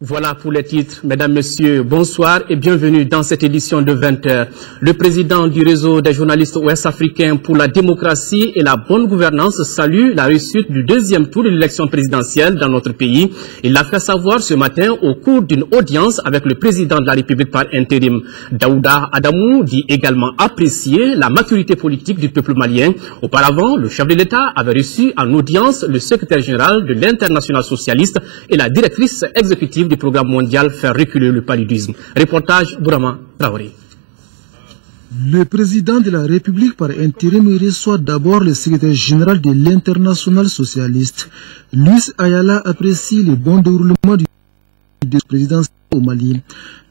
Voilà pour les titres. Mesdames, Messieurs, bonsoir et bienvenue dans cette édition de 20h. Le président du réseau des journalistes ouest-africains pour la démocratie et la bonne gouvernance salue la réussite du deuxième tour de l'élection présidentielle dans notre pays. Il l'a fait savoir ce matin au cours d'une audience avec le président de la République par intérim. Daouda Adamou dit également apprécier la maturité politique du peuple malien. Auparavant, le chef de l'État avait reçu en audience le secrétaire général de l'Internationale socialiste et la directrice exécutive du programme mondial Faire reculer le paludisme. Reportage Bourama Traoré. Le président de la République par intérim reçoit d'abord le secrétaire général de l'Internationale socialiste. Luis Ayala apprécie le bon déroulement du présidentiel au Mali.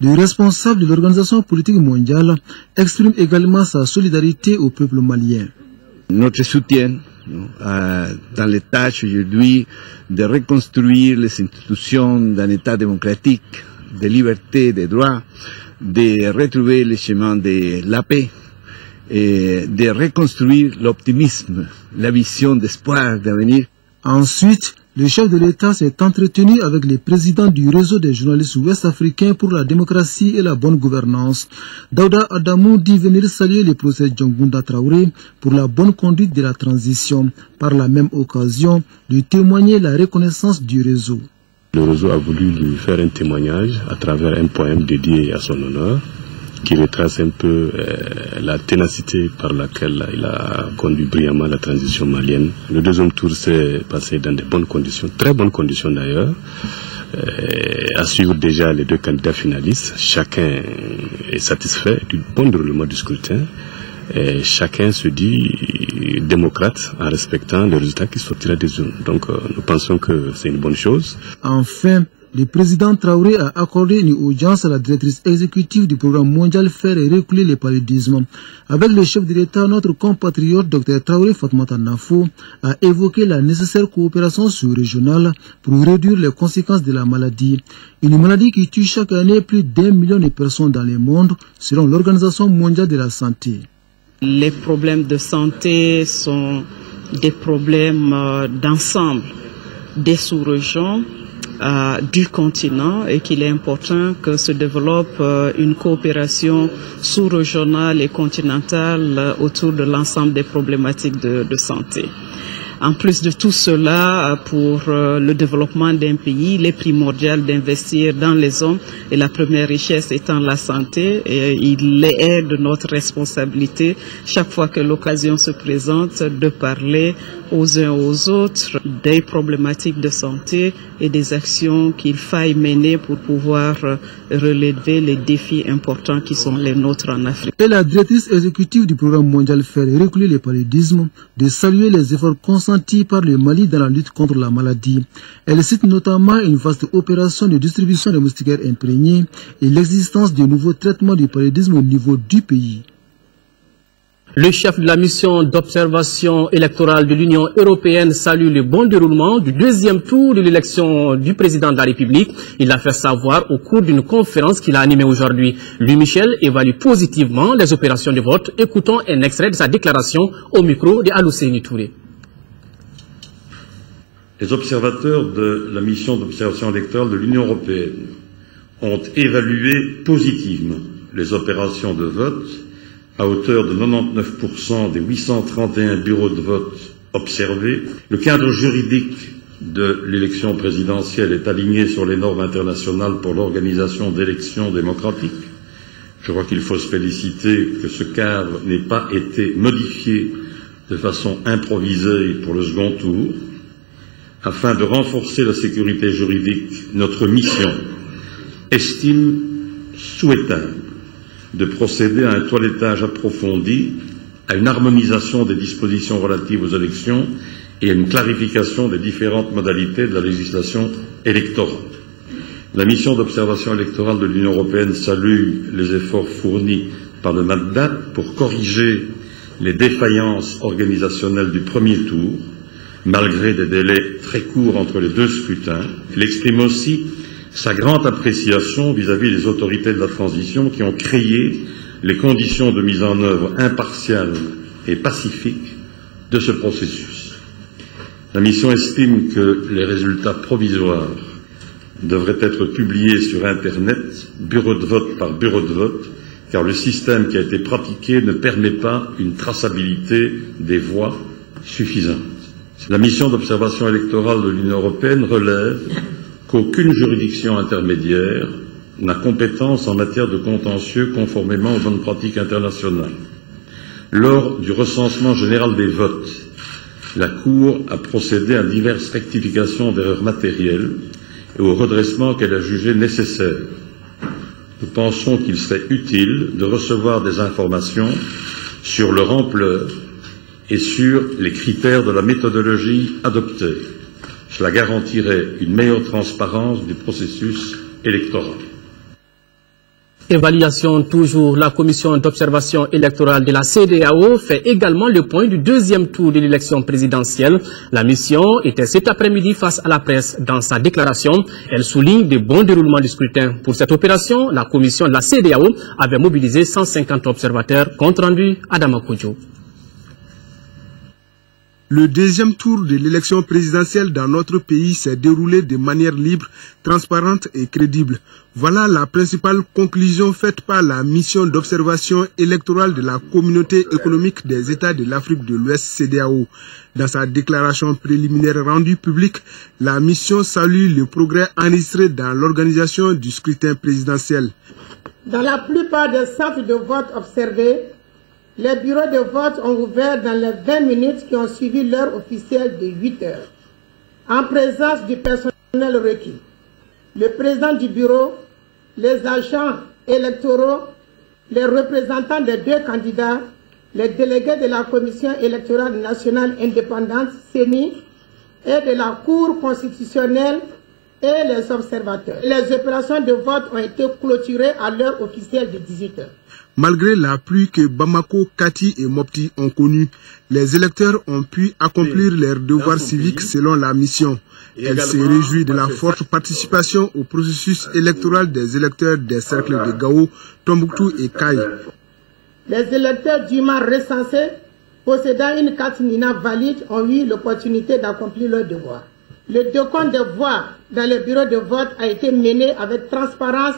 Le responsable de l'Organisation politique mondiale exprime également sa solidarité au peuple malien. Notre soutien dans les tâches aujourd'hui de reconstruire les institutions d'un État démocratique, de liberté, de droits, de retrouver le chemin de la paix et de reconstruire l'optimisme, la vision d'espoir d'avenir. Ensuite, le chef de l'État s'est entretenu avec les présidents du réseau des journalistes ouest-africains pour la démocratie et la bonne gouvernance. Daouda Adamou dit venir saluer le procès Djangunda Traoré pour la bonne conduite de la transition. Par la même occasion, de témoigner la reconnaissance du réseau. Le réseau a voulu lui faire un témoignage à travers un poème dédié à son honneur, qui retrace un peu la ténacité par laquelle il a conduit brillamment la transition malienne. Le deuxième tour s'est passé dans de bonnes conditions, très bonnes conditions d'ailleurs, à suivre déjà les deux candidats finalistes. Chacun est satisfait du bon déroulement du scrutin. Et chacun se dit démocrate en respectant le résultat qui sortira des urnes. Donc nous pensons que c'est une bonne chose. Enfin, le président Traoré a accordé une audience à la directrice exécutive du programme mondial Faire reculer le paludisme. Avec le chef de l'État, notre compatriote Dr Traoré Fatoumata Nafo a évoqué la nécessaire coopération sous-régionale pour réduire les conséquences de la maladie. Une maladie qui tue chaque année plus d'1 million de personnes dans le monde, selon l'Organisation mondiale de la santé. Les problèmes de santé sont des problèmes d'ensemble des sous-régions, du continent, et qu'il est important que se développe une coopération sous-régionale et continentale autour de l'ensemble des problématiques de santé. En plus de tout cela, pour le développement d'un pays, il est primordial d'investir dans les hommes et la première richesse étant la santé. Et il est de notre responsabilité, chaque fois que l'occasion se présente, de parler aux uns aux autres des problématiques de santé et des actions qu'il faille mener pour pouvoir relever les défis importants qui sont les nôtres en Afrique. Et la directrice exécutive du programme mondial Faire reculer le paludisme de saluer les efforts consentis par le Mali dans la lutte contre la maladie. Elle cite notamment une vaste opération de distribution de moustiquaires imprégnés et l'existence de nouveaux traitements du paludisme au niveau du pays. Le chef de la mission d'observation électorale de l'Union européenne salue le bon déroulement du deuxième tour de l'élection du président de la République. Il l'a fait savoir au cours d'une conférence qu'il a animée aujourd'hui. Louis Michel évalue positivement les opérations de vote. Écoutons un extrait de sa déclaration au micro de Alousseini Touré. Les observateurs de la mission d'observation électorale de l'Union européenne ont évalué positivement les opérations de vote à hauteur de 99% des 831 bureaux de vote observés. Le cadre juridique de l'élection présidentielle est aligné sur les normes internationales pour l'organisation d'élections démocratiques. Je crois qu'il faut se féliciter que ce cadre n'ait pas été modifié de façon improvisée pour le second tour. Afin de renforcer la sécurité juridique, notre mission estime souhaitable de procéder à un toilettage approfondi, à une harmonisation des dispositions relatives aux élections et à une clarification des différentes modalités de la législation électorale. La mission d'observation électorale de l'Union européenne salue les efforts fournis par le MADDAT pour corriger les défaillances organisationnelles du premier tour, malgré des délais très courts entre les deux scrutins. Elle exprime aussi sa grande appréciation vis-à-vis des autorités de la transition qui ont créé les conditions de mise en œuvre impartiale et pacifique de ce processus. La mission estime que les résultats provisoires devrait être publié sur Internet, bureau de vote par bureau de vote, car le système qui a été pratiqué ne permet pas une traçabilité des voix suffisante. La mission d'observation électorale de l'Union européenne relève qu'aucune juridiction intermédiaire n'a compétence en matière de contentieux conformément aux bonnes pratiques internationales. Lors du recensement général des votes, la Cour a procédé à diverses rectifications d'erreurs matérielles et au redressement qu'elle a jugé nécessaire. Nous pensons qu'il serait utile de recevoir des informations sur leur ampleur et sur les critères de la méthodologie adoptée. Cela garantirait une meilleure transparence du processus électoral. Évaluation toujours, la commission d'observation électorale de la CEDEAO fait également le point du deuxième tour de l'élection présidentielle. La mission était cet après-midi face à la presse. Dans sa déclaration, elle souligne de bons déroulements du scrutin. Pour cette opération, la commission de la CEDEAO avait mobilisé 150 observateurs. Compte rendu Adama Kodjo. Le deuxième tour de l'élection présidentielle dans notre pays s'est déroulé de manière libre, transparente et crédible. Voilà la principale conclusion faite par la mission d'observation électorale de la Communauté économique des États de l'Afrique de l'Ouest CEDEAO. Dans sa déclaration préliminaire rendue publique, la mission salue le progrès enregistré dans l'organisation du scrutin présidentiel. Dans la plupart des centres de vote observés, les bureaux de vote ont ouvert dans les 20 minutes qui ont suivi l'heure officielle de 8 heures, en présence du personnel requis. Le président du bureau, les agents électoraux, les représentants des deux candidats, les délégués de la Commission électorale nationale indépendante, CENI, et de la Cour constitutionnelle et les observateurs. Les opérations de vote ont été clôturées à l'heure officielle de 18 heures. Malgré la pluie que Bamako, Kati et Mopti ont connue, les électeurs ont pu accomplir leurs devoirs civiques selon la mission. Elle se réjouit de la forte participation au processus électoral des électeurs des cercles de Gao, Tombouctou et Kaye. Les électeurs dûment recensés possédant une carte NINA valide ont eu l'opportunité d'accomplir leur devoir. Le décompte des voix dans les bureaux de vote a été mené avec transparence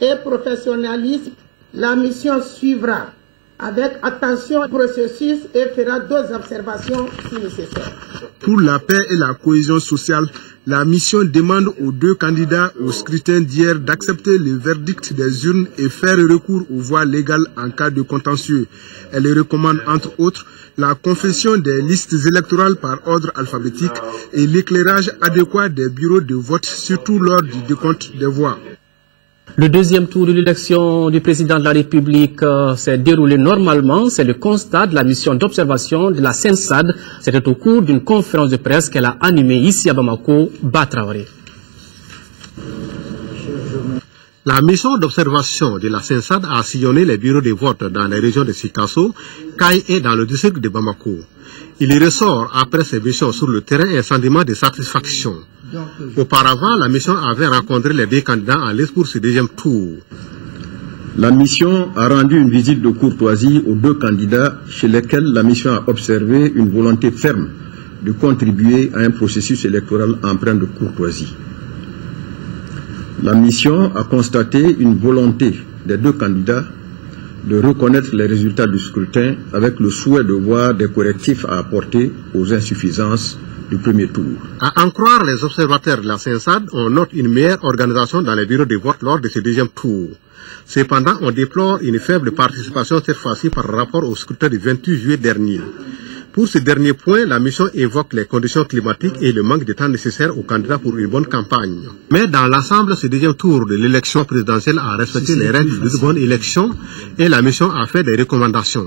et professionnalisme. La mission suivra avec attention le processus et fera d'autres observations si nécessaire. Pour la paix et la cohésion sociale, la mission demande aux deux candidats au scrutin d'hier d'accepter le verdict des urnes et faire recours aux voies légales en cas de contentieux. Elle recommande entre autres la confession des listes électorales par ordre alphabétique et l'éclairage adéquat des bureaux de vote, surtout lors du décompte des voix. Le deuxième tour de l'élection du président de la République s'est déroulé normalement. C'est le constat de la mission d'observation de la CENSAD. C'était au cours d'une conférence de presse qu'elle a animée ici à Bamako, Batraoré. La mission d'observation de la CENSAD a sillonné les bureaux de vote dans les régions de Sikasso, Kaye et dans le district de Bamako. Il y ressort après ces missions sur le terrain un sentiment de satisfaction. Auparavant, la mission avait rencontré les deux candidats en lice pour ce deuxième tour. La mission a rendu une visite de courtoisie aux deux candidats chez lesquels la mission a observé une volonté ferme de contribuer à un processus électoral empreint de courtoisie. La mission a constaté une volonté des deux candidats de reconnaître les résultats du scrutin avec le souhait de voir des correctifs à apporter aux insuffisances du premier tour. À en croire les observateurs de la CENSAD, on note une meilleure organisation dans les bureaux de vote lors de ce deuxième tour. Cependant, on déplore une faible participation cette fois-ci par rapport au scrutin du 28 juillet dernier. Pour ce dernier point, la mission évoque les conditions climatiques et le manque de temps nécessaire aux candidats pour une bonne campagne. Mais dans l'ensemble, ce deuxième tour de l'élection présidentielle a respecté les règles d'une bonne élection et la mission a fait des recommandations.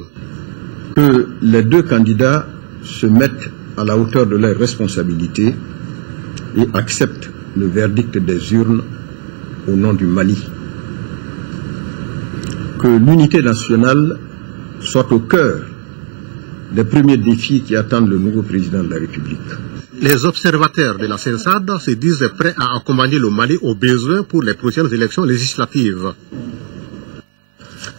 Que les deux candidats se mettent à la hauteur de leurs responsabilités et acceptent le verdict des urnes au nom du Mali. Que l'unité nationale soit au cœur des premiers défis qui attendent le nouveau président de la République. Les observateurs de la CENSAD se disent prêts à accompagner le Mali aux besoins pour les prochaines élections législatives.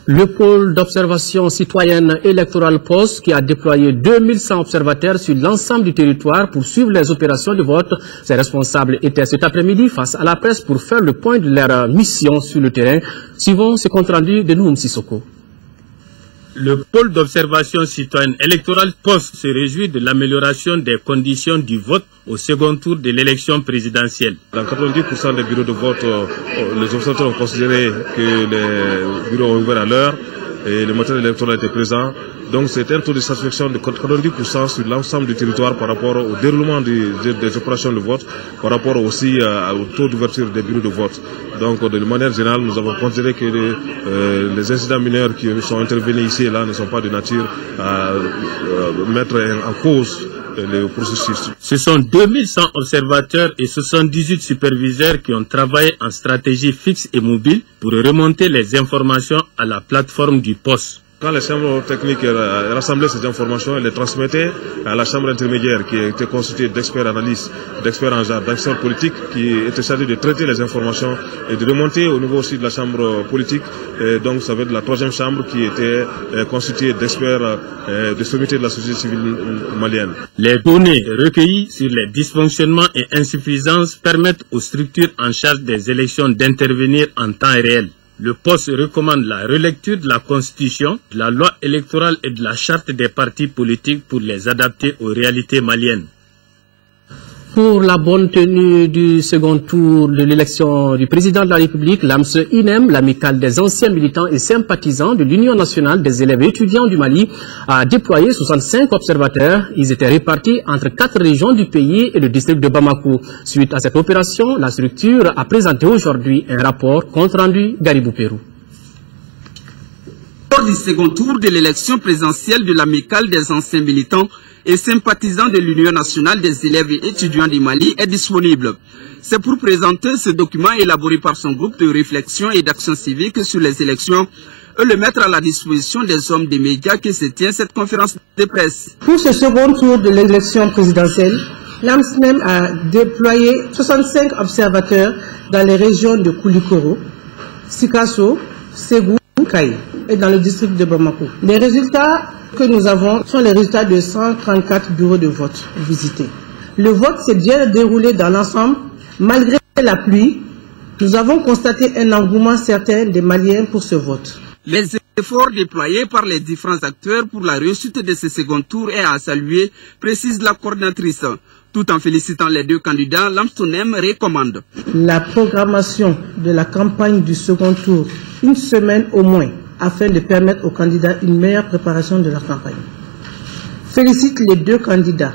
Le pôle d'observation citoyenne électorale POS, qui a déployé 2100 observateurs sur l'ensemble du territoire pour suivre les opérations de vote. Ses responsables étaient cet après-midi face à la presse pour faire le point de leur mission sur le terrain. Suivons ce compte rendu de Noum Sissoko. Le pôle d'observation citoyenne électorale POS se réjouit de l'amélioration des conditions du vote au second tour de l'élection présidentielle. Dans 90% des bureaux de vote, les observateurs ont considéré que les bureaux ont ouvert à l'heure et le matériel électoral était présent. Donc c'est un taux de satisfaction de 90% sur l'ensemble du territoire par rapport au déroulement des opérations de vote, par rapport aussi au taux d'ouverture des bureaux de vote. Donc de manière générale, nous avons considéré que les incidents mineurs qui sont intervenus ici et là ne sont pas de nature à mettre en cause le processus. Ce sont 2100 observateurs et 78 superviseurs qui ont travaillé en stratégie fixe et mobile pour remonter les informations à la plateforme du POS. Quand la chambre technique rassemblait ces informations, elle les transmettait à la chambre intermédiaire qui était constituée d'experts analystes, d'experts en genre, d'experts politiques qui étaient chargés de traiter les informations et de remonter au niveau aussi de la chambre politique. Et donc ça va être la troisième chambre qui était constituée d'experts de sommité de la société civile malienne. Les données recueillies sur les dysfonctionnements et insuffisances permettent aux structures en charge des élections d'intervenir en temps réel. Le POS recommande la relecture de la Constitution, de la loi électorale et de la charte des partis politiques pour les adapter aux réalités maliennes. Pour la bonne tenue du second tour de l'élection du président de la République, l'AMSE-INEM, l'amicale des anciens militants et sympathisants de l'Union nationale des élèves et étudiants du Mali, a déployé 65 observateurs. Ils étaient répartis entre 4 régions du pays et le district de Bamako. Suite à cette opération, la structure a présenté aujourd'hui un rapport compte rendu Garibou Pérou. Lors du second tour de l'élection présidentielle de l'amicale des anciens militants et sympathisant de l'Union nationale des élèves et étudiants du Mali est disponible. C'est pour présenter ce document élaboré par son groupe de réflexion et d'action civique sur les élections et le mettre à la disposition des hommes des médias que se tient cette conférence de presse. Pour ce second tour de l'élection présidentielle, l'AMSNEM a déployé 65 observateurs dans les régions de Koulikoro, Sikasso, Ségou, Kaye et dans le district de Bamako. Les résultats que nous avons sont les résultats de 134 bureaux de vote visités. Le vote s'est bien déroulé dans l'ensemble. Malgré la pluie, nous avons constaté un engouement certain des Maliens pour ce vote. Les efforts déployés par les différents acteurs pour la réussite de ce second tour est à saluer, précise la coordinatrice. Tout en félicitant les deux candidats, l'AMSONEM recommande la programmation de la campagne du second tour, une semaine au moins, afin de permettre aux candidats une meilleure préparation de leur campagne. Félicite les deux candidats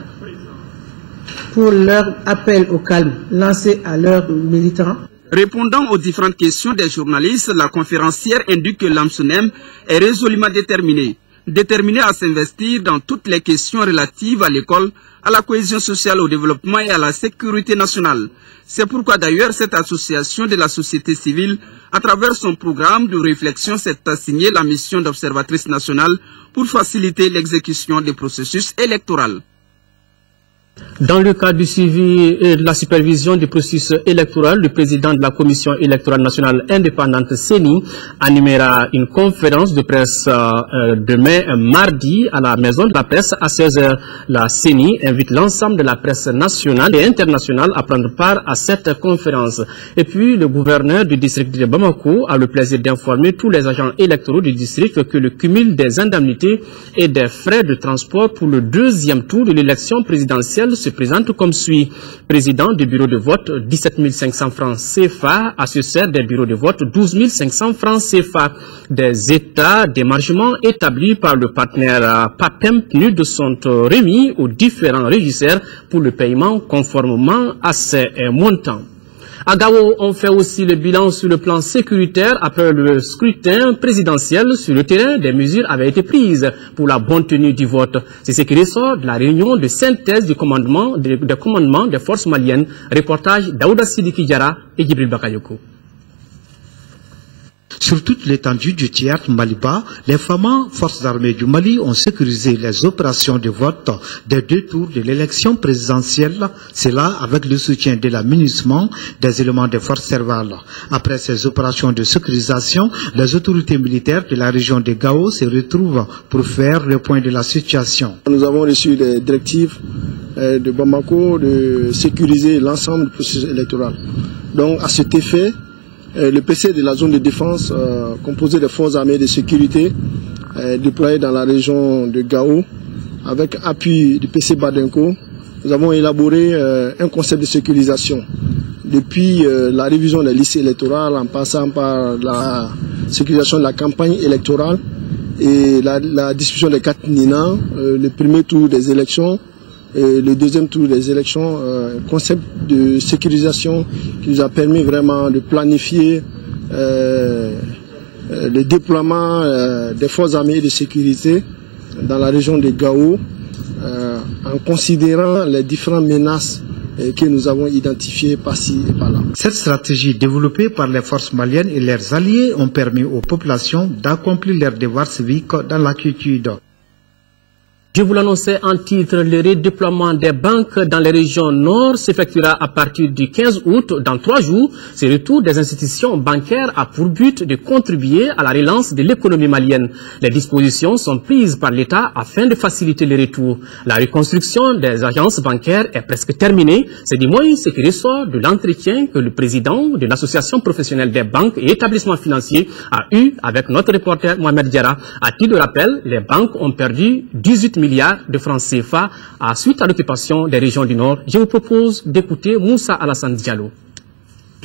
pour leur appel au calme lancé à leurs militants. Répondant aux différentes questions des journalistes, la conférencière indique que l'AMSONEM est résolument déterminée à s'investir dans toutes les questions relatives à l'école, à la cohésion sociale, au développement et à la sécurité nationale. C'est pourquoi d'ailleurs cette association de la société civile, à travers son programme de réflexion, s'est assignée la mission d'observatrice nationale pour faciliter l'exécution des processus électoraux. Dans le cadre du suivi et de la supervision du processus électoral, le président de la Commission électorale nationale indépendante CENI animera une conférence de presse demain mardi à la Maison de la Presse à 16h. La CENI invite l'ensemble de la presse nationale et internationale à prendre part à cette conférence. Et puis, le gouverneur du district de Bamako a le plaisir d'informer tous les agents électoraux du district que le cumul des indemnités et des frais de transport pour le deuxième tour de l'élection présidentielle se présente comme suit. Président du bureau de vote, 17 500 francs CFA. Assesseur des bureaux de vote, 12 500 francs CFA. Des états d'émargement établis par le partenaire PAPEM PNUD sont remis aux différents régisseurs pour le paiement conformément à ces montants. À Gao, on fait aussi le bilan sur le plan sécuritaire. Après le scrutin présidentiel sur le terrain, des mesures avaient été prises pour la bonne tenue du vote. C'est ce qui ressort de la réunion de synthèse du commandement des forces maliennes. Reportage d'Aouda Sidiki Diara et Djibril Bakayoko. Sur toute l'étendue du théâtre Maliba, les forces armées du Mali ont sécurisé les opérations de vote des 2 tours de l'élection présidentielle, cela avec le soutien de l'amunissement des éléments des forces servales. Après ces opérations de sécurisation, les autorités militaires de la région de Gao se retrouvent pour faire le point de la situation. Nous avons reçu des directives de Bamako de sécuriser l'ensemble du processus électoral. Donc à cet effet, le PC de la zone de défense composé des forces armées de sécurité déployées dans la région de Gao avec appui du PC Badenko, nous avons élaboré un concept de sécurisation. Depuis la révision des listes électorales en passant par la sécurisation de la campagne électorale et la distribution des cartes Nina, le premier tour des élections, et le deuxième tour des élections, concept de sécurisation qui nous a permis vraiment de planifier le déploiement des forces armées de sécurité dans la région de Gao en considérant les différentes menaces que nous avons identifiées par-ci et par-là. Cette stratégie développée par les forces maliennes et leurs alliés ont permis aux populations d'accomplir leurs devoirs civiques dans la quiétude. Je vous l'annonçais en titre, le redéploiement des banques dans les régions nord s'effectuera à partir du 15 août, dans 3 jours. Ce retour des institutions bancaires a pour but de contribuer à la relance de l'économie malienne. Les dispositions sont prises par l'État afin de faciliter le retour. La reconstruction des agences bancaires est presque terminée. C'est du moins ce qui ressort de l'entretien que le président de l'Association professionnelle des banques et établissements financiers a eu avec notre reporter Mohamed Diarra. À titre de rappel, les banques ont perdu 18 milliards de francs CFA suite à l'occupation des régions du Nord. Je vous propose d'écouter Moussa Alassane Diallo.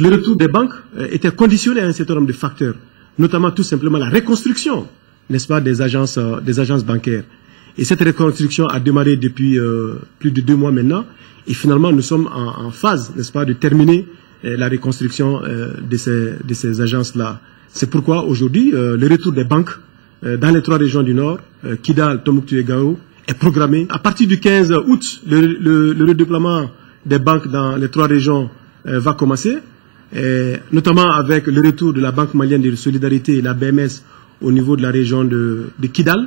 Le retour des banques était conditionné à un certain nombre de facteurs, notamment tout simplement la reconstruction, n'est-ce pas, des agences bancaires. Et cette reconstruction a démarré depuis plus de 2 mois maintenant. Et finalement, nous sommes en phase, n'est-ce pas, de terminer la reconstruction de ces agences-là. C'est pourquoi aujourd'hui, le retour des banques dans les 3 régions du Nord, Kidal, Tombouctou et Gao, est programmé. À partir du 15 août, le redéploiement des banques dans les 3 régions va commencer, notamment avec le retour de la Banque malienne de solidarité et la BMS au niveau de la région de Kidal.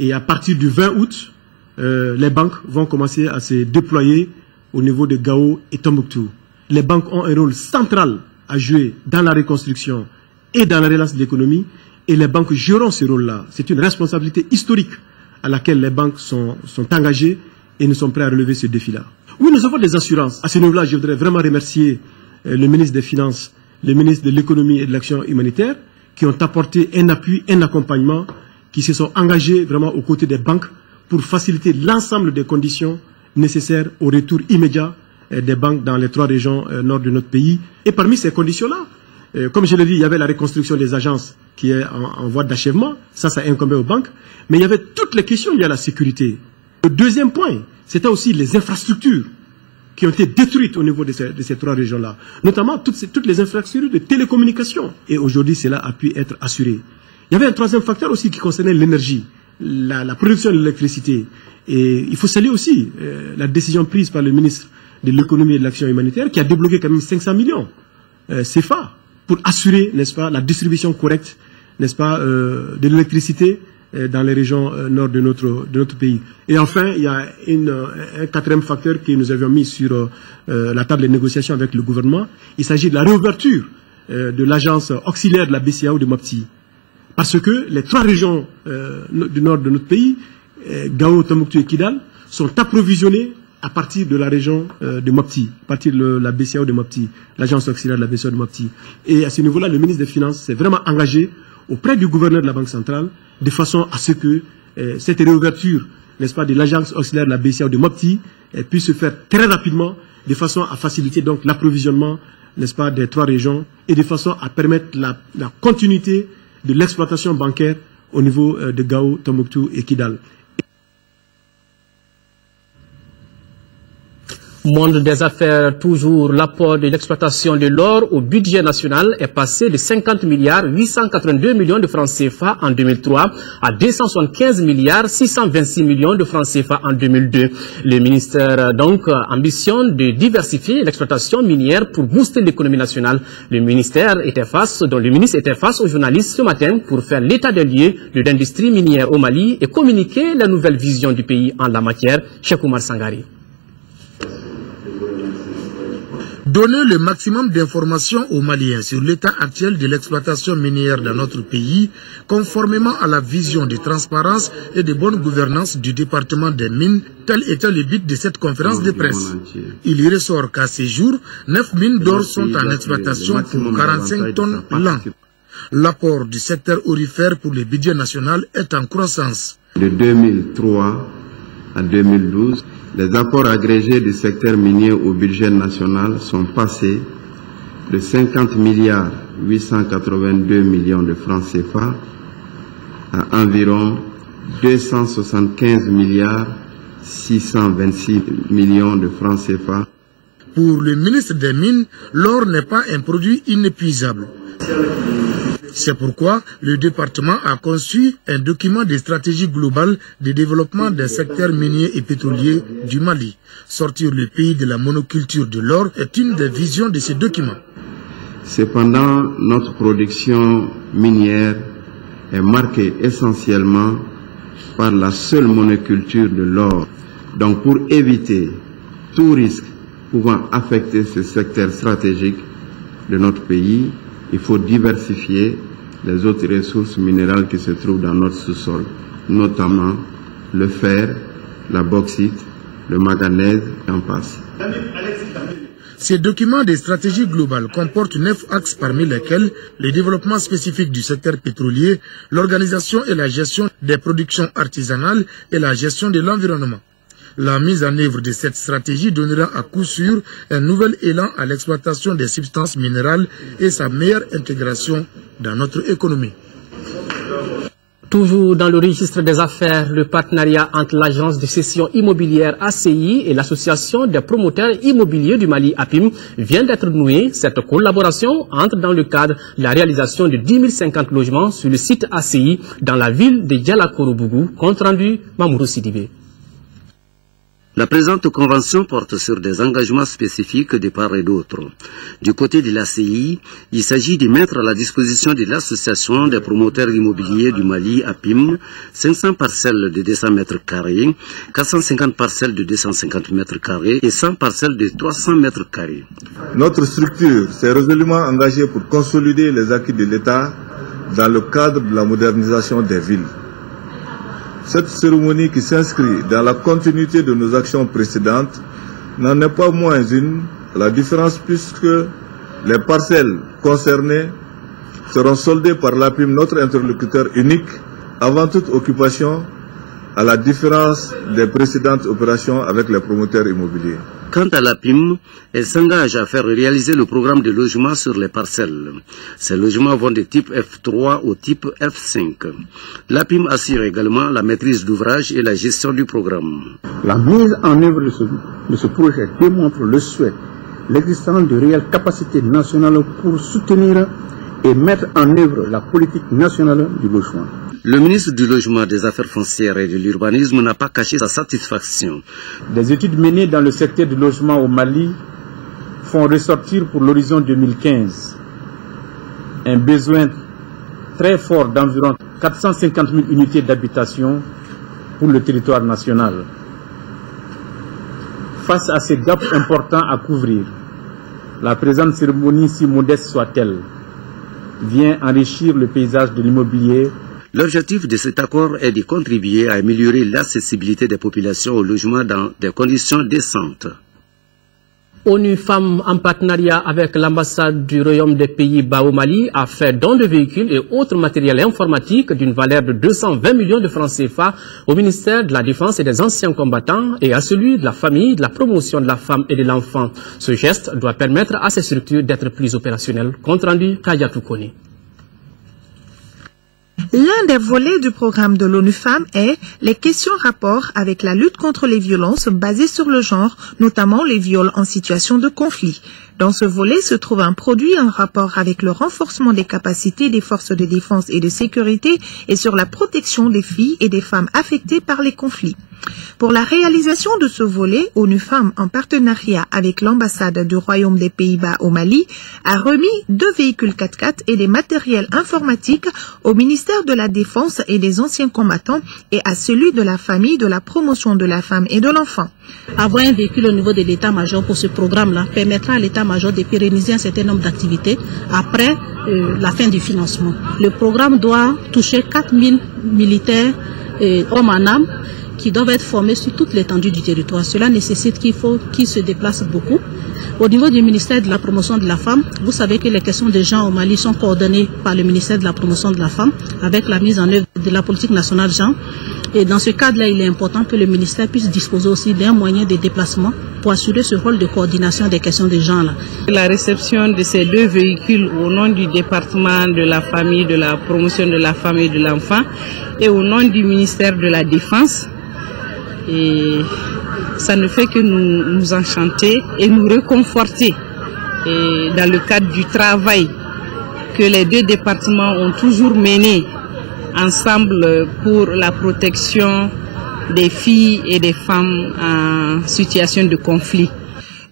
Et à partir du 20 août, les banques vont commencer à se déployer au niveau de Gao et Tombouctou. Les banques ont un rôle central à jouer dans la reconstruction et dans la relance de l'économie. Et les banques joueront ce rôle-là. C'est une responsabilité historique à laquelle les banques sont engagées et nous sommes prêts à relever ce défi-là. Oui, nous avons des assurances. À ce niveau-là, je voudrais vraiment remercier le ministre des Finances, le ministre de l'Économie et de l'Action humanitaire qui ont apporté un appui, un accompagnement, qui se sont engagés vraiment aux côtés des banques pour faciliter l'ensemble des conditions nécessaires au retour immédiat des banques dans les 3 régions nord de notre pays. Et parmi ces conditions-là, comme je l'ai dit, il y avait la reconstruction des agences qui est en voie d'achèvement. Ça incombait aux banques. Mais il y avait toutes les questions liées à la sécurité. Le deuxième point, c'était aussi les infrastructures qui ont été détruites au niveau de ces 3 régions-là. Notamment toutes les infrastructures de télécommunications. Et aujourd'hui, cela a pu être assuré. Il y avait un 3e facteur aussi qui concernait l'énergie, la production de l'électricité. Et il faut saluer aussi la décision prise par le ministre de l'Économie et de l'Action humanitaire qui a débloqué quand même 500 millions CFA pour assurer, n'est-ce pas, la distribution correcte, n'est-ce pas, de l'électricité dans les régions nord de notre pays. Et enfin, il y a un 4e facteur que nous avions mis sur la table de négociation avec le gouvernement. Il s'agit de la réouverture de l'agence auxiliaire de la BCAO de Mopti. Parce que les 3 régions du nord de notre pays, Gao, Tombouctou et Kidal, sont approvisionnées à partir de la région de Mopti, à partir de la BCAO de Mopti, l'agence auxiliaire de la BCAO de Mopti. Et à ce niveau-là, le ministre des Finances s'est vraiment engagé auprès du gouverneur de la Banque centrale, de façon à ce que cette réouverture, n'est-ce pas, de l'agence auxiliaire de la BCAO de Mopti puisse se faire très rapidement, de façon à faciliter donc l'approvisionnement, n'est-ce pas, des 3 régions, et de façon à permettre la continuité de l'exploitation bancaire au niveau de Gao, Tombouctou et Kidal. Monde des affaires, toujours l'apport de l'exploitation de l'or au budget national est passé de 50 milliards 882 millions de francs CFA en 2003 à 275 milliards 626 millions de francs CFA en 2002. Le ministère donc ambitionne de diversifier l'exploitation minière pour booster l'économie nationale. Le ministre était face aux journalistes ce matin pour faire l'état des lieux de l'industrie minière au Mali et communiquer la nouvelle vision du pays en la matière. Cheikh Oumar Sangari. Donner le maximum d'informations aux Maliens sur l'état actuel de l'exploitation minière dans notre pays, conformément à la vision de transparence et de bonne gouvernance du département des mines, tel était le but de cette conférence de presse. Il y ressort qu'à ce jour, 9 mines d'or sont en exploitation pour 45 tonnes l'an. L'apport du secteur aurifère pour le budget national est en croissance. De 2003 à 2012, les apports agrégés du secteur minier au budget national sont passés de 50 milliards 882 millions de francs CFA à environ 275 milliards 626 millions de francs CFA. Pour le ministre des Mines, l'or n'est pas un produit inépuisable. C'est pourquoi le département a conçu un document de stratégie globale de développement des secteurs miniers et pétroliers du Mali. Sortir le pays de la monoculture de l'or est une des visions de ce document. Cependant, notre production minière est marquée essentiellement par la seule monoculture de l'or. Donc pour éviter tout risque pouvant affecter ce secteur stratégique de notre pays, il faut diversifier les autres ressources minérales qui se trouvent dans notre sous-sol, notamment le fer, la bauxite, le manganèse, et en passe. Ces documents de stratégie globale comportent 9 axes parmi lesquels le développement spécifique du secteur pétrolier, l'organisation et la gestion des productions artisanales et la gestion de l'environnement. La mise en œuvre de cette stratégie donnera à coup sûr un nouvel élan à l'exploitation des substances minérales et sa meilleure intégration dans notre économie. Toujours dans le registre des affaires, le partenariat entre l'agence de cession immobilière ACI et l'association des promoteurs immobiliers du Mali APIM vient d'être nouée. Cette collaboration entre dans le cadre de la réalisation de 10 050 logements sur le site ACI dans la ville de Dialakorobougou. Compte rendu Mamoudou Sidibé. La présente convention porte sur des engagements spécifiques de part et d'autre. Du côté de l'ACI, il s'agit de mettre à la disposition de l'association des promoteurs immobiliers du Mali APIM 500 parcelles de 200 mètres carrés, 450 parcelles de 250 mètres carrés et 100 parcelles de 300 mètres carrés. Notre structure s'est résolument engagée pour consolider les acquis de l'État dans le cadre de la modernisation des villes. Cette cérémonie qui s'inscrit dans la continuité de nos actions précédentes n'en est pas moins une, la différence puisque les parcelles concernées seront soldées par l'APIM, notre interlocuteur unique, avant toute occupation, à la différence des précédentes opérations avec les promoteurs immobiliers. Quant à l'APIM, elle s'engage à faire réaliser le programme de logement sur les parcelles. Ces logements vont de type F3 au type F5. L'APIM assure également la maîtrise d'ouvrage et la gestion du programme. La mise en œuvre de ce projet démontre le souhait, l'existence de réelles capacités nationales pour soutenir et mettre en œuvre la politique nationale du logement. Le ministre du Logement, des Affaires foncières et de l'Urbanisme n'a pas caché sa satisfaction. Des études menées dans le secteur du logement au Mali font ressortir pour l'horizon 2015 un besoin très fort d'environ 450 000 unités d'habitation pour le territoire national. Face à ces gaps importants à couvrir, la présente cérémonie, si modeste soit-elle, vient enrichir le paysage de l'immobilier. L'objectif de cet accord est de contribuer à améliorer l'accessibilité des populations au logement dans des conditions décentes. ONU Femmes, en partenariat avec l'ambassade du Royaume des Pays-Bas au Mali, a fait don de véhicules et autres matériels informatiques d'une valeur de 220 millions de francs CFA au ministère de la Défense et des anciens combattants et à celui de la famille, de la promotion de la femme et de l'enfant. Ce geste doit permettre à ces structures d'être plus opérationnelles. Compte rendu, Kaya Toukoni. L'un des volets du programme de l'ONU Femmes est les questions rapport avec la lutte contre les violences basées sur le genre, notamment les viols en situation de conflit. Dans ce volet se trouve un produit en rapport avec le renforcement des capacités des forces de défense et de sécurité et sur la protection des filles et des femmes affectées par les conflits. Pour la réalisation de ce volet, ONU Femmes, en partenariat avec l'ambassade du Royaume des Pays-Bas au Mali, a remis 2 véhicules 4x4 et des matériels informatiques au ministère de la Défense et des anciens combattants et à celui de la famille, de la promotion de la femme et de l'enfant. Avoir un véhicule au niveau de l'état-major pour ce programme-là permettra à l'état-major de pérenniser un certain nombre d'activités après la fin du financement. Le programme doit toucher 4000 militaires hommes en âme qui doivent être formés sur toute l'étendue du territoire. Cela nécessite qu'ils se déplacent beaucoup. Au niveau du ministère de la promotion de la femme, vous savez que les questions des gens au Mali sont coordonnées par le ministère de la promotion de la femme avec la mise en œuvre de la politique nationale genre. Et dans ce cadre-là, il est important que le ministère puisse disposer aussi d'un moyen de déplacement pour assurer ce rôle de coordination des questions des gens-là. La réception de ces 2 véhicules au nom du département de la famille, de la promotion de la femme et de l'enfant et au nom du ministère de la Défense, et ça ne fait que nous enchanter et nous réconforter dans le cadre du travail que les 2 départements ont toujours mené ensemble pour la protection des filles et des femmes en situation de conflit.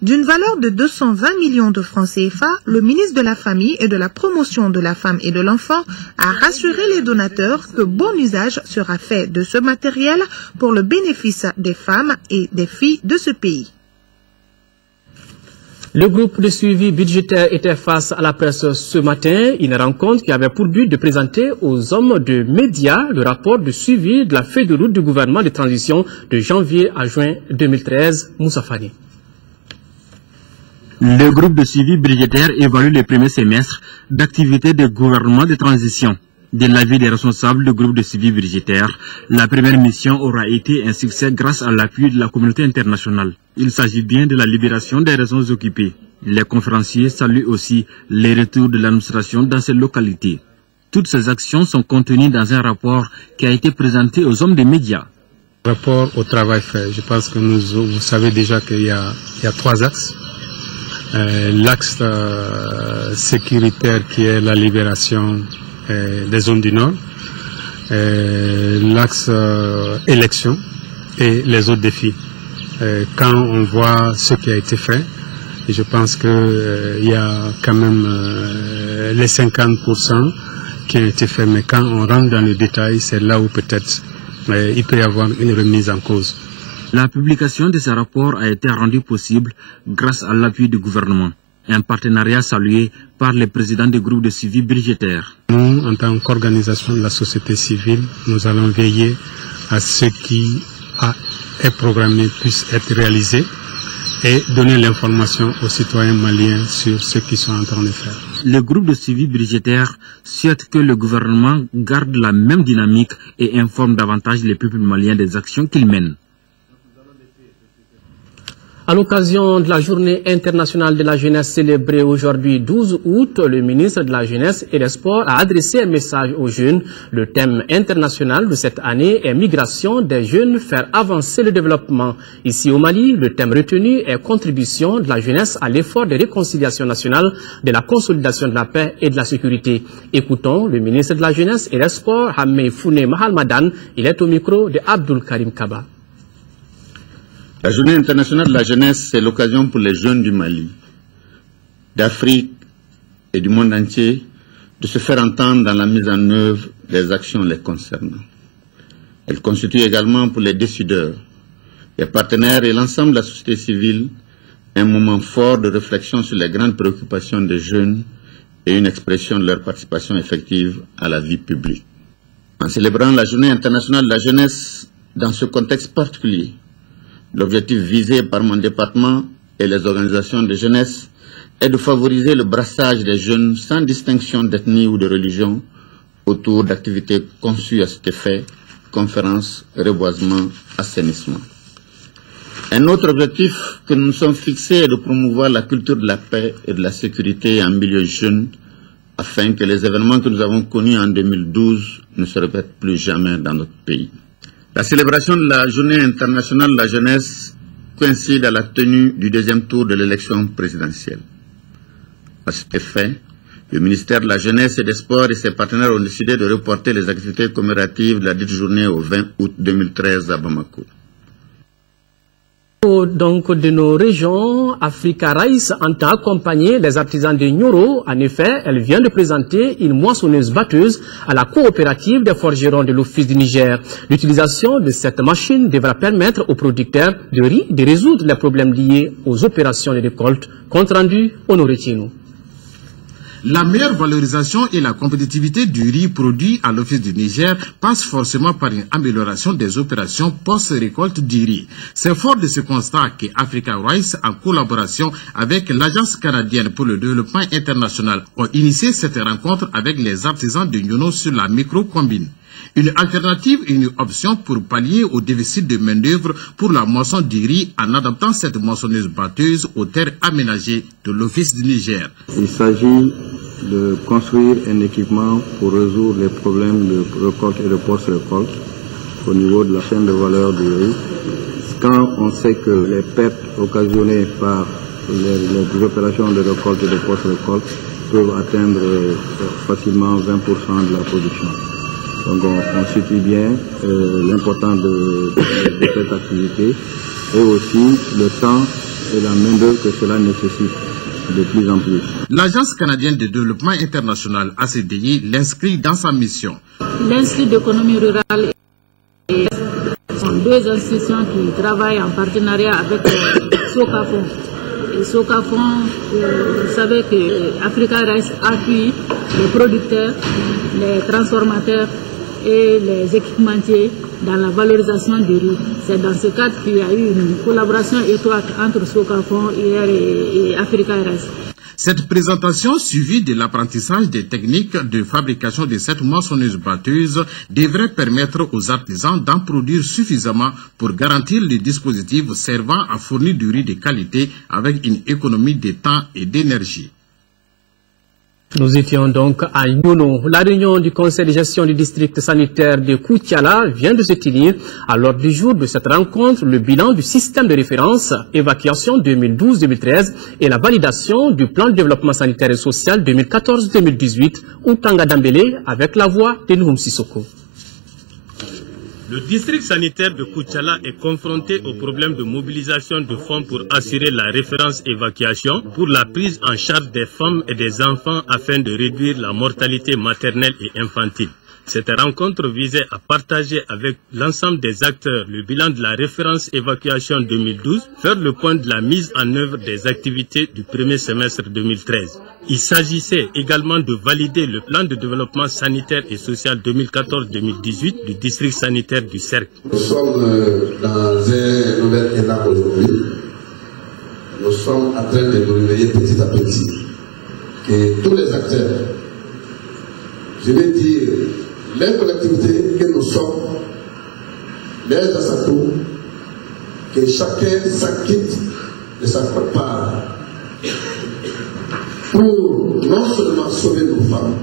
D'une valeur de 220 millions de francs CFA, le ministre de la Famille et de la Promotion de la Femme et de l'Enfant a rassuré les donateurs que bon usage sera fait de ce matériel pour le bénéfice des femmes et des filles de ce pays. Le groupe de suivi budgétaire était face à la presse ce matin, une rencontre qui avait pour but de présenter aux hommes de médias le rapport de suivi de la feuille de route du gouvernement de transition de janvier à juin 2013. Moussa Fani. Le groupe de suivi budgétaire évalue les premiers semestres d'activité des gouvernements de transition. De l'avis des responsables du groupe de suivi budgétaire, la première mission aura été un succès grâce à l'appui de la communauté internationale. Il s'agit bien de la libération des raisons occupées. Les conférenciers saluent aussi les retours de l'administration dans ces localités. Toutes ces actions sont contenues dans un rapport qui a été présenté aux hommes des médias. Rapport au travail fait, je pense que vous savez déjà qu'il y a 3 axes. L'axe sécuritaire qui est la libération des zones du Nord, l'axe élection et les autres défis. Quand on voit ce qui a été fait, je pense qu'il y a quand même les 50% qui ont été faits, mais quand on rentre dans le détail, c'est là où peut-être il peut y avoir une remise en cause. La publication de ce rapport a été rendue possible grâce à l'appui du gouvernement, un partenariat salué par les présidents des groupes de suivi budgétaire. Nous, en tant qu'organisation de la société civile, nous allons veiller à ce qui est programmé puisse être réalisé et donner l'information aux citoyens maliens sur ce qu'ils sont en train de faire. Le groupe de suivi budgétaire souhaite que le gouvernement garde la même dynamique et informe davantage les peuples maliens des actions qu'il mène. À l'occasion de la journée internationale de la jeunesse célébrée aujourd'hui 12 août, le ministre de la Jeunesse et des Sports a adressé un message aux jeunes. Le thème international de cette année est Migration des jeunes, faire avancer le développement. Ici au Mali, le thème retenu est Contribution de la jeunesse à l'effort de réconciliation nationale, de la consolidation de la paix et de la sécurité. Écoutons le ministre de la Jeunesse et des Sports, Hamé Founé Mahalmadan. Il est au micro de Abdul Karim Kaba. La journée internationale de la jeunesse, c'est l'occasion pour les jeunes du Mali, d'Afrique et du monde entier de se faire entendre dans la mise en œuvre des actions les concernant. Elle constitue également pour les décideurs, les partenaires et l'ensemble de la société civile un moment fort de réflexion sur les grandes préoccupations des jeunes et une expression de leur participation effective à la vie publique. En célébrant la journée internationale de la jeunesse dans ce contexte particulier, l'objectif visé par mon département et les organisations de jeunesse est de favoriser le brassage des jeunes sans distinction d'ethnie ou de religion autour d'activités conçues à cet effet, conférences, reboisement, assainissement. Un autre objectif que nous nous sommes fixés est de promouvoir la culture de la paix et de la sécurité en milieu jeune afin que les événements que nous avons connus en 2012 ne se répètent plus jamais dans notre pays. La célébration de la Journée internationale de la jeunesse coïncide à la tenue du deuxième tour de l'élection présidentielle. À cet effet, le ministère de la Jeunesse et des Sports et ses partenaires ont décidé de reporter les activités commémoratives de la dite journée au 20 août 2013 à Bamako. Donc, de nos régions, Africa Rice entend accompagner les artisans de Nioro. En effet, elle vient de présenter une moissonneuse-batteuse à la coopérative des forgerons de l'Office du Niger. L'utilisation de cette machine devra permettre aux producteurs de riz de résoudre les problèmes liés aux opérations de récolte. Compte rendu, Honoré Tino. La meilleure valorisation et la compétitivité du riz produit à l'Office du Niger passe forcément par une amélioration des opérations post-récolte du riz. C'est fort de ce constat que Africa Rice, en collaboration avec l'Agence canadienne pour le développement international, ont initié cette rencontre avec les artisans de Nyono sur la micro-combine. Une alternative et une option pour pallier au déficit de main-d'œuvre pour la moisson du riz en adaptant cette moissonneuse batteuse aux terres aménagées de l'Office du Niger. Il s'agit de construire un équipement pour résoudre les problèmes de récolte et de post-récolte au niveau de la chaîne de valeur du riz. Quand on sait que les pertes occasionnées par les opérations de récolte et de post-récolte peuvent atteindre facilement 20% de la production. Donc on situe bien l'importance de cette activité et aussi le temps et la main-d'œuvre que cela nécessite de plus en plus. L'Agence canadienne de développement international ACDI l'inscrit dans sa mission. L'Institut d'économie rurale sont deux institutions qui travaillent en partenariat avec Socafon. Et Socafon, vous savez que Africa Rice appuie les producteurs, les transformateurs et les équipementiers dans la valorisation du riz. C'est dans ce cadre qu'il y a eu une collaboration étroite entre Socafon et Africa Rice. Cette présentation, suivie de l'apprentissage des techniques de fabrication de cette moissonneuse batteuse, devrait permettre aux artisans d'en produire suffisamment pour garantir le dispositif servant à fournir du riz de qualité avec une économie de temps et d'énergie. Nous étions donc à Nyono. La réunion du conseil de gestion du district sanitaire de Koutiala vient de se tenir. À l'ordre du jour de cette rencontre, le bilan du système de référence évacuation 2012-2013 et la validation du plan de développement sanitaire et social 2014-2018 ou Tanga Dambélé avec la voix de Nouhoum Sissoko. Le district sanitaire de Koutiala est confronté au problème de mobilisation de fonds pour assurer la référence évacuation pour la prise en charge des femmes et des enfants afin de réduire la mortalité maternelle et infantile. Cette rencontre visait à partager avec l'ensemble des acteurs le bilan de la référence évacuation 2012, faire le point de la mise en œuvre des activités du premier semestre 2013. Il s'agissait également de valider le plan de développement sanitaire et social 2014-2018 du district sanitaire du Cercle. Nous sommes dans un nouvel élan aujourd'hui. Nous sommes en train de nous réveiller petit à petit. Et tous les acteurs, je vais dire, les collectivités que nous sommes, les assassins, que chacun s'acquitte de sa part pour non seulement sauver nos femmes,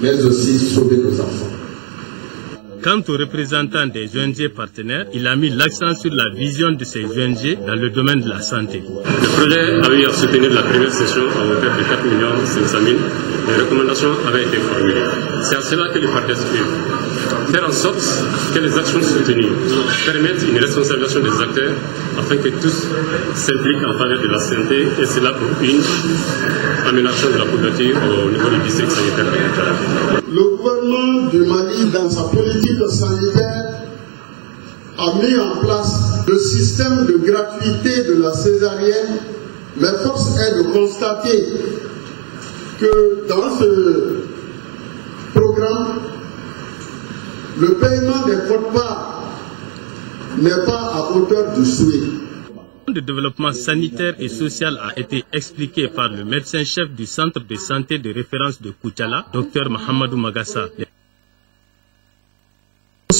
mais aussi sauver nos enfants. Quant aux représentants des ONG partenaires, il a mis l'accent sur la vision de ces ONG dans le domaine de la santé. Le projet avait eu à soutenir la première session à hauteur de 4 500 000. Les recommandations avaient été formulées. C'est à cela que les partenaires suivent. Faire en sorte que les actions soutenues permettent une responsabilisation des acteurs afin que tous s'impliquent en faveur de la santé et cela pour une amélioration de la couverture au niveau du district sanitaire de Koutiala. Le gouvernement du Mali, dans sa politique sanitaire, a mis en place le système de gratuité de la césarienne, mais force est de constater que dans ce programme, le paiement des quotes-parts n'est pas à hauteur du souhait. Le développement sanitaire et social a été expliqué par le médecin-chef du centre de santé de référence de Koutiala, Dr Mahamadou Magassa.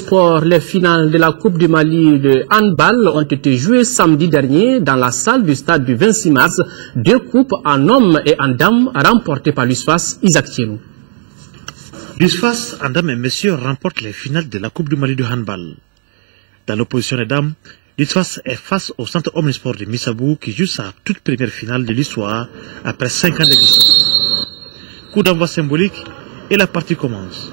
sport, les finales de la Coupe du Mali de handball ont été jouées samedi dernier dans la salle du stade du 26 mars. 2 coupes en hommes et en dames remportées par l'USFAS. Isaac Thierno. L'USFAS en dames et messieurs remporte les finales de la Coupe du Mali de handball. Dans l'opposition des dames, l'USFAS est face au centre omnisport de Missabou qui joue sa toute première finale de l'histoire après 5 ans d'existence. Coup d'envoi symbolique et la partie commence.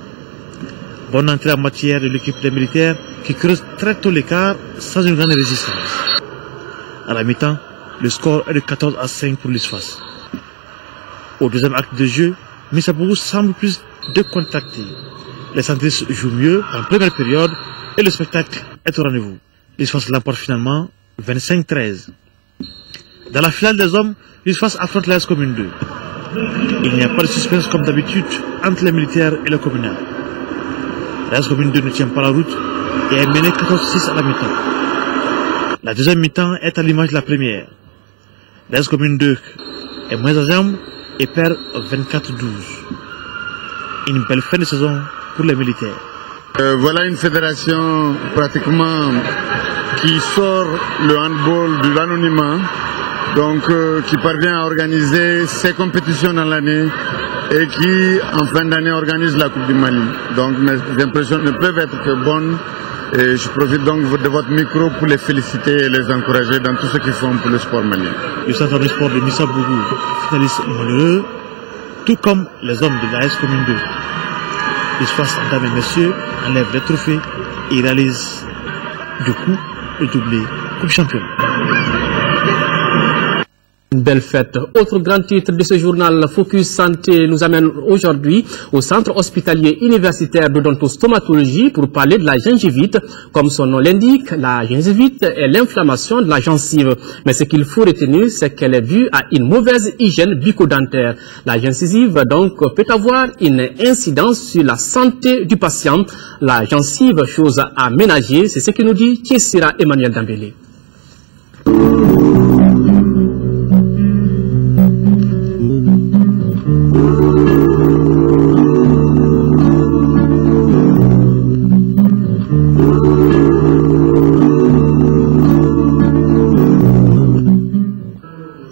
Bonne entrée en matière de l'équipe des militaires qui creuse très tôt l'écart sans une grande résistance. À la mi-temps, le score est de 14-5 pour l'USFAS. Au deuxième acte de jeu, Missabou semble plus décontracté. Les centristes jouent mieux en première période et le spectacle est au rendez-vous. L'USFAS l'emporte finalement 25-13. Dans la finale des hommes, l'USFAS affronte l'AS Commune 2. Il n'y a pas de suspense comme d'habitude entre les militaires et le communal. L'AS Commune 2 ne tient pas la route et est mené 14-6 à la mi-temps. La deuxième mi-temps est à l'image de la première. L'AS Commune 2 est moins à jambe et perd 24-12. Une belle fin de saison pour les militaires. Voilà une fédération pratiquement qui sort le handball de l'anonymat, donc qui parvient à organiser ses compétitions dans l'année et qui en fin d'année organise la Coupe du Mali. Donc mes impressions ne peuvent être que bonnes et je profite donc de votre micro pour les féliciter et les encourager dans tout ce qu'ils font pour le sport malien. Le centre de sport de Missabougou, finaliste malheureux, tout comme les hommes de l'AS Commune 2. L'USFAS, mesdames et messieurs, enlève les trophées et réalise du coup le doublé Coupe championne. Une belle fête. Autre grand titre de ce journal, Focus Santé, nous amène aujourd'hui au centre hospitalier universitaire d'odontostomatologie pour parler de la gingivite. Comme son nom l'indique, la gingivite est l'inflammation de la gencive. Mais ce qu'il faut retenir, c'est qu'elle est due à une mauvaise hygiène bucco-dentaire. La gencive, donc, peut avoir une incidence sur la santé du patient. La gencive, chose à ménager, c'est ce que nous dit Thiessira Emmanuel Dambélé.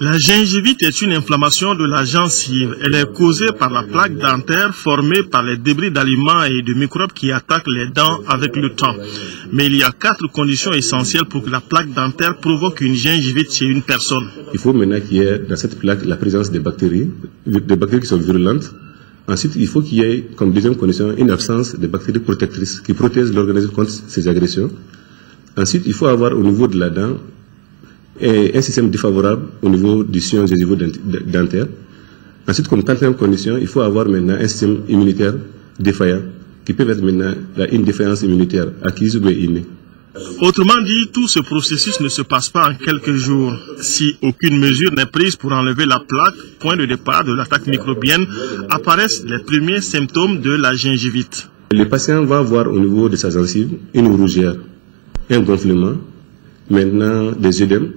La gingivite est une inflammation de la gencive. Elle est causée par la plaque dentaire formée par les débris d'aliments et de microbes qui attaquent les dents avec le temps. Mais il y a 4 conditions essentielles pour que la plaque dentaire provoque une gingivite chez une personne. Il faut maintenant qu'il y ait dans cette plaque la présence des bactéries qui sont virulentes. Ensuite, il faut qu'il y ait comme deuxième condition une absence de bactéries protectrices qui protègent l'organisme contre ces agressions. Ensuite, il faut avoir au niveau de la dent et un système défavorable au niveau du sillon gingivo-dentaire. Ensuite, comme quatrième condition, il faut avoir maintenant un système immunitaire défaillant, qui peut être maintenant une défaillance immunitaire acquise ou innée. Autrement dit, tout ce processus ne se passe pas en quelques jours. Si aucune mesure n'est prise pour enlever la plaque, point de départ de l'attaque microbienne, apparaissent les premiers symptômes de la gingivite. Le patient va avoir au niveau de sa gencive une rougeur, un gonflement, maintenant des œdèmes,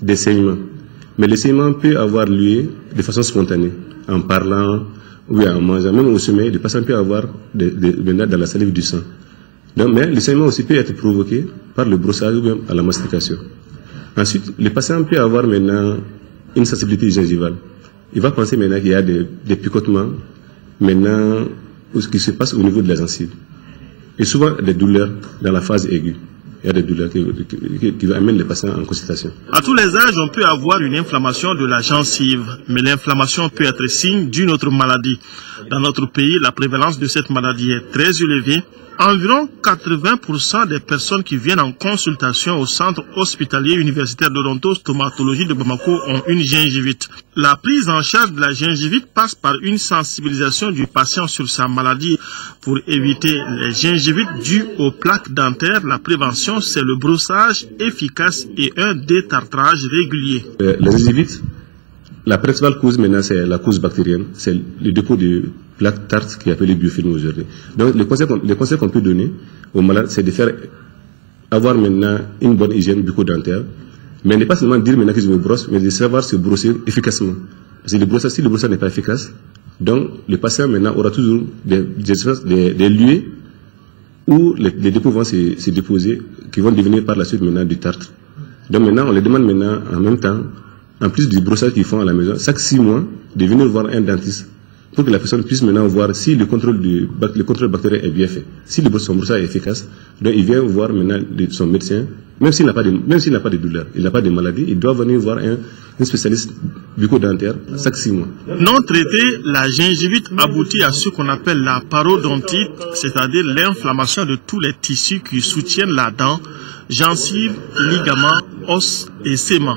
des saignements. Mais le saignement peut avoir lieu de façon spontanée, en parlant ou en mangeant. Même au sommeil, le patient peut avoir maintenant dans la salive du sang. Donc, mais le saignement aussi peut être provoqué par le brossage ou même à la mastication. Ensuite, le patient peut avoir maintenant une sensibilité gingivale. Il va penser maintenant qu'il y a des picotements maintenant qui se passent au niveau de la gencive. Et souvent des douleurs dans la phase aiguë. Il y a des douleurs qui amènent les patients en consultation. À tous les âges, on peut avoir une inflammation de la gencive, mais l'inflammation peut être signe d'une autre maladie. Dans notre pays, la prévalence de cette maladie est très élevée. Environ 80% des personnes qui viennent en consultation au centre hospitalier universitaire d'odontostomatologie de Bamako ont une gingivite. La prise en charge de la gingivite passe par une sensibilisation du patient sur sa maladie. Pour éviter les gingivites dues aux plaques dentaires, la prévention, c'est le brossage efficace et un détartrage régulier. La gingivite, la principale cause maintenant, c'est la cause bactérienne. C'est le dépôt de plaques tartes qui est appelé biofilm aujourd'hui. Donc, le conseil qu'on peut donner aux malades, c'est de faire avoir maintenant une bonne hygiène bucco-dentaire. Mais ne pas seulement dire maintenant que je me brosse, mais de savoir se brosser efficacement. Parce que si le brossage n'est pas efficace, donc le patient maintenant aura toujours des lieux où les dépôts vont se déposer, qui vont devenir par la suite maintenant du tartre. Donc maintenant, on les demande maintenant, en même temps, en plus du brossage qu'ils font à la maison, chaque 6 mois, de venir voir un dentiste pour que la personne puisse maintenant voir si le contrôle bactérien est bien fait. Si son brossage est efficace, donc il vient voir maintenant son médecin, même s'il n'a pas de douleur, il n'a pas de maladie, il doit venir voir un spécialiste bucco-dentaire chaque 6 mois. Non traité, la gingivite aboutit à ce qu'on appelle la parodontite, c'est-à-dire l'inflammation de tous les tissus qui soutiennent la dent, gencives, ligaments, os et séments.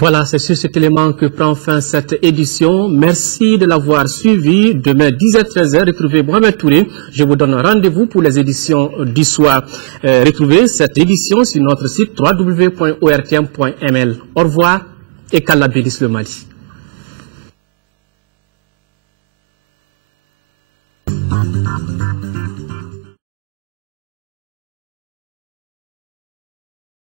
Voilà, c'est sur cet élément que prend fin cette édition. Merci de l'avoir suivi. Demain, 10h-13h, retrouvez Mohamed Touré. Je vous donne rendez-vous pour les éditions du soir. Retrouvez cette édition sur notre site www.ortm.ml. Au revoir et qu'Allah bénisse le Mali.